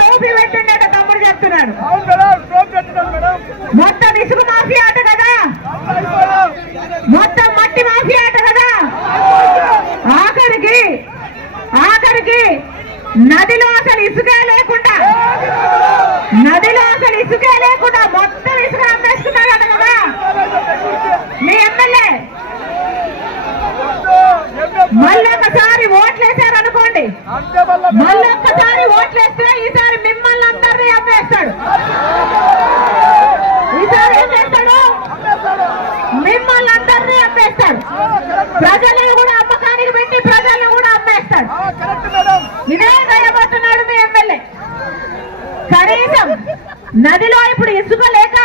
టోపీ పెట్టిండట తమ్ముడు చెప్తున్నాడు. మొత్తం ఇసుక మాఫియా ఆట కదా, మొత్తం మట్టి మాఫియా ఆట కదా. ఆఖరికి నదిలో అసలు ఇసుకే లేకుండా మొత్తం ఇసుక అమ్మేసుకున్నారట కదా మీ ఎమ్మెల్యే. మళ్ళొక్కసారి ఓట్లేసారనుకోండి, మళ్ళొక్కసారి ఓట్లేస్తే ఈసారి మిమ్మల్ని అందరినీ అమ్మేస్తాడు. ఈసారి ఏం చేస్తాడు? మిమ్మల్ని అందరినీ అమ్మేస్తాడు. ప్రజలను కూడా అమ్మకానికి పెట్టి ప్రజలను కూడా అమ్మేస్తాడు. ఇదే దయబడుతున్నాడు మీ ఎమ్మెల్యే. కనీసం నదిలో ఇప్పుడు ఇసుక లేక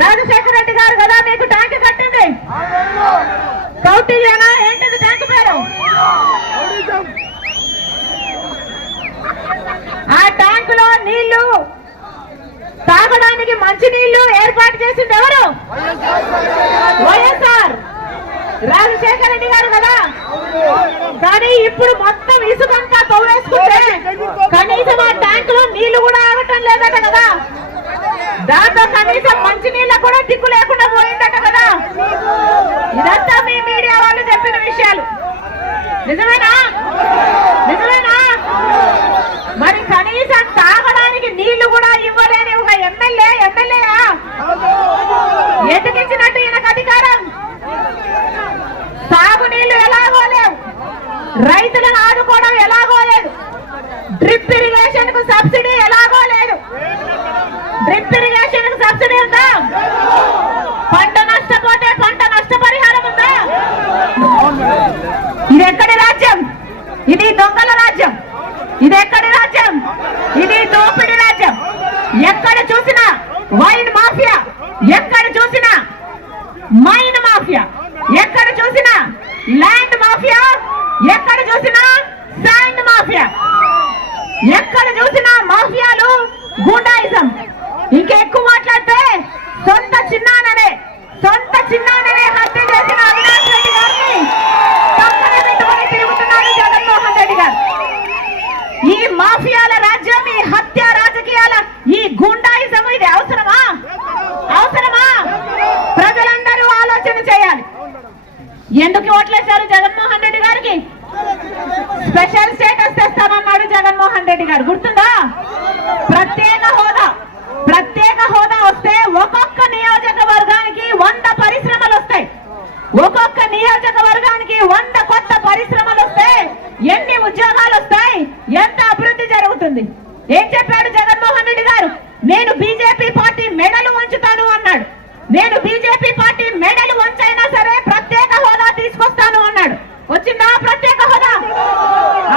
రాజశేఖర రెడ్డి గారు కదా మీకు ట్యాంక్ కట్టింది. కౌటిల్యనా ఏంటిది ట్యాంక్ పేరు? ఆ ట్యాంక్ లో నీళ్లు తాగడానికి మంచి నీళ్లు ఏర్పాటు చేసింది ఎవరు? వైఎస్ఆర్ రాజశేఖర రెడ్డి గారు కదా. కానీ ఇప్పుడు మొత్తం ఇసుకంతా తవ్వేసుకుంటే కనీసం ఆ ట్యాంక్ లో నీళ్లు కూడా ఆగటం లేదట కదా. దాంతో కనీసం మంచి నీళ్ళ కూడా దిక్కు లేకుండా పోయిందట కదా. ఇదంతా మీ మీడియా వాళ్ళు చెప్పిన విషయాలు. నిజమేనా? మరి కనీసం తాగడానికి నీళ్లు కూడా ఇవ్వలేని ఒక ఎమ్మెల్యేయా ఎదిగించినట్టు ఈయనకు అధికారం. సాగునీళ్లు ఎలాగో లేవు, రైతులను ఆదుకోవడం ఎలాగో లేదు, డ్రిప్ ఇరిగేషన్ కు సబ్సిడీ ఎలాగో లేదు. డ్రిప్ ఇరిగేషన్ కు సబ్సిడీ ఉందా? పంట నష్టపోతే పంట నష్టపరిహారం ఉందా? ఇది ఎక్కడి రాజ్యం? ఇది దొంగల రాజ్యం. ఇది ఎక్కడి రాజ్యం? ఇది దోపిడీ రాజ్యం. ఎక్కడ చూసినా వైన్ మాఫియా, ఎక్కడ చూసినా మైన్ మాఫియా, ఎక్కడ చూసినా ల్యాండ్ మాఫియా, ఎక్కడ చూసినా శాండ్ మాఫియా, ఎక్కడ చూసినా మాఫియాలు, గూండాయిజం. ఇంకెక్కువ మాట్లాడితే సొంత చిన్నాననే హత్య చేసిన అవినాష్ రెడ్డి గారిని పక్కన పెట్టుకొని తిరుగుతున్నాడు జగన్మోహన్ రెడ్డి గారు. ఈ మాఫియాల రాజ్యం, ఈ హత్య రాజకీయాల, ఈ గూండాయిజం ఇది అవసరమా? ప్రజలందరూ ఆలోచన చేయాలి. ఎందుకు ఓట్లేశారు జగన్మోహన్ రెడ్డి గారికి? స్పెషల్ స్టేటస్ తెస్తామన్నాడు జగన్మోహన్ రెడ్డి గారు, గుర్తుందా? ప్రత్యేక హోదా వస్తే ఒక్కొక్క నియోజకవర్గానికి 100 పరిశ్రమలు వస్తాయి. ఒక్కొక్క నియోజకవర్గానికి 100 కొత్త పరిశ్రమలు వస్తే ఎన్ని ఉద్యోగాలు వస్తాయి? ఎంత అభివృద్ధి జరుగుతుంది? ఏం చెప్పాడు జగన్మోహన్ రెడ్డి గారు? నేను బీజేపీ పార్టీ మెడలు వంచుతాను అన్నాడు. నేను బీజేపీ పార్టీ మెడలు వంచైనా సరే ప్రత్యేక హోదా తీసుకొస్తాను అన్నాడు. వచ్చిందా ప్రత్యేక హోదా?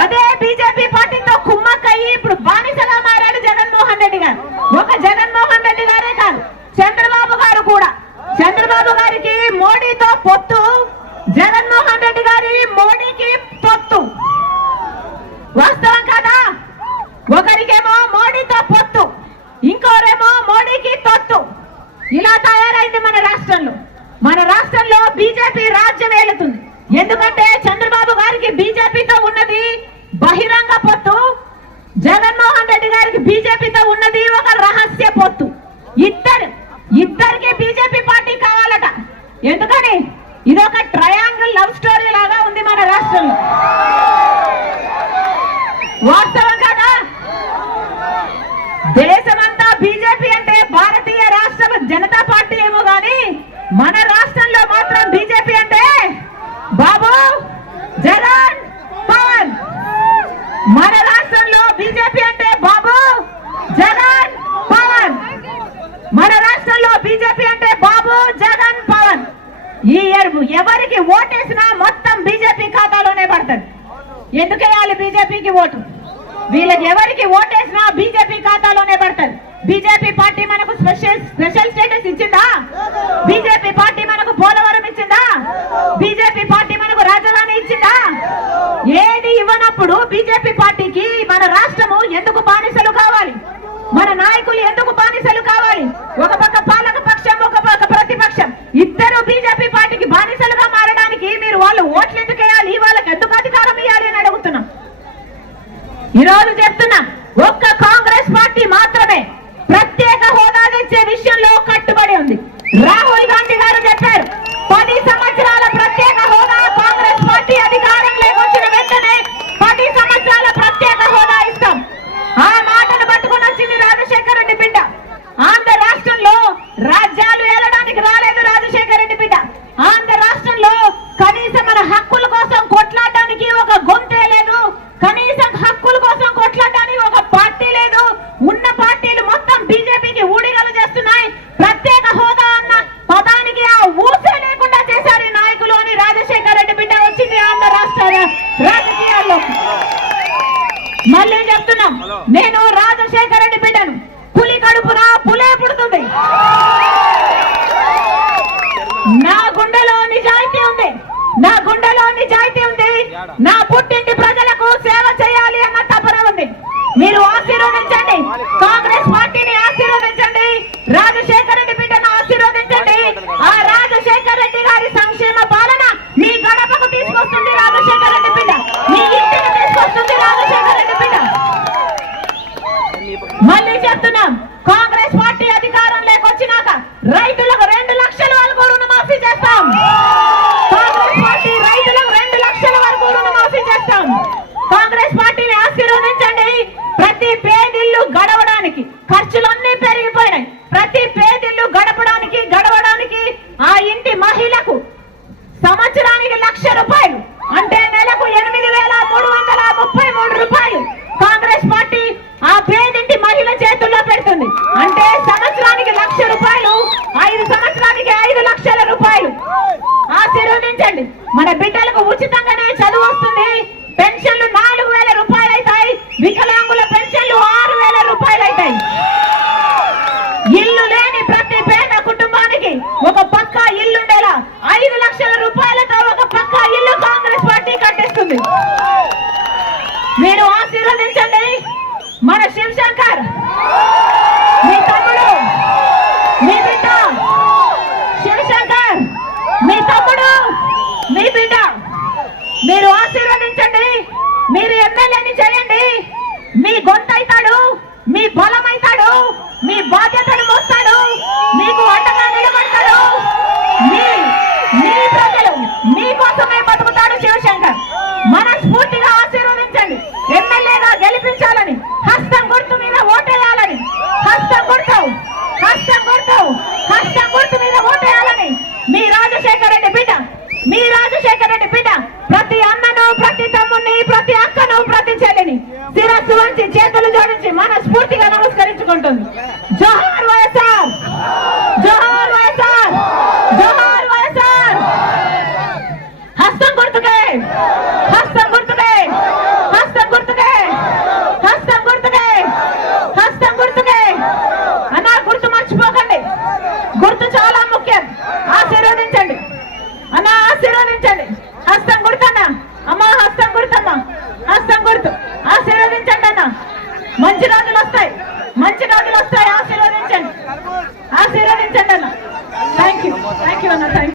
అదే బీజేపీ పార్టీతో కుమ్మక్కయ్యి ఇప్పుడు బానిసగా మారాడు జగన్మోహన్ రెడ్డి గారు. ఒక జగన్మోహన్ రెడ్డి గారే కాదు, చంద్రబాబు గారు కూడా. చంద్రబాబు గారికి మోడీతో పొత్తు, జగన్మోహన్ రెడ్డి గారి మోడీకి పొత్తు. వాస్తవం కాదా? ఒకరికేమో మోడీతో పొత్తు, ఇంకోరేమో మోడీకి తొత్తు. ఇలా తయారైంది మన రాష్ట్రంలో. మన రాష్ట్రంలో బీజేపీ రాజ్యం ఏలుతుంది. ఎందుకంటే చంద్రబాబు గారికి బీజేపీతో ఉన్నది బహిరంగ పొత్తు, జగన్మోహన్ రెడ్డి గారికి బీజేపీతో ఉన్నది ఒక రహస్య పొత్తు. ఇద్దరికి బీజేపీ పార్టీ కావాలట. ఎందుకని? ఇదొక ట్రయాంగిల్ లవ్ స్టోరీ లాగా ఉంది మన రాష్ట్రంలో. వాస్తవం కదా? దేశమంతా బీజేపీ అంటే భారతీయ రాష్ట్ర జనతా పార్టీ ఏమో గాని మన రాష్ట్రంలో మాత్రం బీజేపీ అంటే బాబు జగన్ పవన్. మన రాష్ట్రంలో బీజేపీ అంటే బాబు జగన్ పవన్. మన రాష్ట్రంలో బీజేపీ అంటే బాబు జగన్ పవన్. ఈ ఎవరికి ఓటేసినా మొత్తం బీజేపీ ఖాతాలోనే పడుతుంది. ఎందుకు వేయాలి బీజేపీకి ఓటు? వీళ్ళకి ఎవరికి ఓటేసినా బీజేపీ ఖాతాలోనే పడుతుంది. బీజేపీ పార్టీ మనకు స్పెషల్ స్టేటస్ ఇచ్చిందా? బీజేపీ పార్టీ మనకు పోలవరం ఇచ్చిందా? బీజేపీ పార్టీ మనకు రాజధాని ఇచ్చిందా? ఏది ఇవ్వనప్పుడు బీజేపీ పార్టీకి మన రాష్ట్రము ఎందుకు బానిసలు కావాలి? మన నాయకులు ఎందుకు బానిసలు కావాలి? ఒక పక్క పాలక పక్షం, ఒక పక్క ప్రతిపక్షం, ఇద్దరు బీజేపీ పార్టీకి బానిసలుగా మారడానికి మీరు వాళ్ళు ఓట్లు ఎందుకు వేయాలి? వాళ్ళకి ఎందుకు అధికారం ఇవ్వాలి అని అడుగుతున్నాం. ఈ రోజు చెప్తున్నా, ఒక్క కాంగ్రెస్ పార్టీ రాహుల్ గాంధీ గారు చెప్పారు 10 సంవత్సరాల ప్రత్యేక హోదా. కాంగ్రెస్ పార్టీ అధికారంలోకి వచ్చిన వెంటనే 10 సంవత్సరాల ప్రత్యేక హోదా ఇస్తాం. ఆ మాటను పట్టుకుని వచ్చింది రాజశేఖర రెడ్డి బిడ్డ. ఆంధ్ర రాష్ట్రంలో రాజ్యాలు ఏలడానికి రాలేదు రాజశేఖర రెడ్డి బిడ్డ. ఆంధ్ర రాష్ట్రంలో కనీసం మన హక్కుల కోసం కొట్లాడడానికి ఒక గొంతే లేదు. కనీసం హక్కుల కోసం కొట్లాడడానికి ఒక పార్టీ లేదు. ఉన్న పార్టీలు మొత్తం బీజేపీకి ఊడిగలు చేస్తున్నాయి. ప్రత్యేక హోదా అన్న పదానికి ఆ ఊసే లేకుండా చేశారు ఈ నాయకులు అని రాజశేఖర రెడ్డి బిడ్డ వచ్చింది ఆంధ్ర రాష్ట్ర రాజకీయాల్లో. మళ్ళీ చెప్తున్నాం, నేను రాజశేఖర రెడ్డి బిడ్డను. పులి కడుపున పులే పుడుతుంది. నా గుండెలో నిజాయితీ ఉంది. నా గుండెలో నిజాయితీ ఉంది. నా పుట్టింటి ప్రజలకు సేవ చేయాలి అన్న తపన ఉంది. మీరు ఆశీర్వదించండి, కాంగ్రెస్ పార్టీని ఆశీర్వదించండి, రాజశేఖర రెడ్డి బిడ్డను ఆశీర్వదించండి. ఆ రాజశేఖర రెడ్డి గారి సంక్షేమ పాలన మీ గడపకు తీసుకొస్తుంది రాజశేఖర రెడ్డి బిడ్డ. మీ ఇంటికి తీసుకొస్తుంది రాజశేఖర రెడ్డి బిడ్డ. మళ్ళీ చెప్తున్నాం, కాంగ్రెస్ పార్టీ అధికారంలోకి వచ్చినాక రైతులకు 2 లక్షల వరకు రుణమాఫీ చేస్తాం. కాంగ్రెస్ పార్టీ రైతులకు 2 లక్షల వరకు రుణమాఫీ చేస్తాం. కాంగ్రెస్ పార్టీని ఆశీర్వదించండి. ప్రతి పేదిల్లు గడవడానికి ఖర్చులన్నీ పెరిగిపోయినాయి. ప్రతి పేదిల్లు గడవడానికి ఆ ఇంటి మహిళకు సంవత్సరానికి 1,00,000 రూపాయలు అంటే నెలకు 8,333 రూపాయలు కాంగ్రెస్ పార్టీ ఆ పేదింటి మహిళ చేతుల్లో పెడుతుంది. అంటే సంవత్సరానికి 1,00,000 రూపాయలు, 5 సంవత్సరానికి 5 లక్షల రూపాయలు. ఆశీర్వదించండి. మన బిడ్డలకు ఉచితంగానే చదువు వస్తుంది. పెన్షన్లు 4,000 రూపాయలు అవుతాయి. వికలాంగుల పెన్షన్లు 6,000 రూపాయలు అవుతాయి. ఇల్లు లేని ప్రతి పేద కుటుంబానికి ఒక పక్కా ఇల్లుండేలా 5 లక్షల రూపాయలతో ఒక పక్కా ఇల్లు కాంగ్రెస్ పార్టీ కట్టిస్తుంది. మీరు ఆశీర్వదించండి. మన శివశంకర్ మీ తమ్ముడు, మీ బిడ్డ. శివశంకర్ మీ తమ్ముడు, మీ బిడ్డ. మీరు ఆశీర్వదించండి. మీరు ఎమ్మెల్యేని చేయండి. మీ గొంతు అవుతాడు, మీ బలం అవుతాడు, మీ బాధ్యతను మోస్తాడు, మీకు అండగా నిలబడతాడు. మీ ప్రజలు మీకోసమే బతుకుతాడు శివశంకర్. మనస్ఫూర్తిగా ఆశీర్వదించండి. ఎమ్మెల్యేగా గెలిపించాలని, హస్తం గుర్తు మీద ఓటేయాలని, హస్తం గుర్తు మీద ఓటేయాలని మీ రాజశేఖర రెడ్డి బిడ్డ, మీ రాజశేఖర రెడ్డి బిడ్డ ప్రతి అన్నను, ప్రతి తమ్ముని, ప్రతి అక్కను, ప్రతి చెల్లిని శిరస్సు వంచి చేతులు జోడించి మనస్ఫూర్తిగా నమస్కరించుకుంటుంది. జోహార్ వైఎస్ఆర్, జోహార్ వైఎస్ఆర్, జోహార్ వైఎస్ఆర్. హస్తం గుర్తుకే, హస్తం గుర్తుకే, హస్తం గుర్తుకే, హస్తం గుర్తుకే, హస్తం గుర్తుకే. అన్న గుర్తు మర్చిపోకండి. గుర్తు చాలా ముఖ్యం. ఆశీర్వదించండి అన్న, ఆశీర్వదించండి. హస్తం గుర్తన్నా అమ్మ, హస్తం గుర్తమ్మా, హస్తం గుర్తు. ఆశీర్వదించండి అన్న. మంచి రోజులు వస్తాయి, మంచి రోజులు వస్తాయి. ఆశీర్వదించండి, ఆశీర్వదించండి అన్న. థ్యాంక్ యూ అన్న, థ్యాంక్ యూ.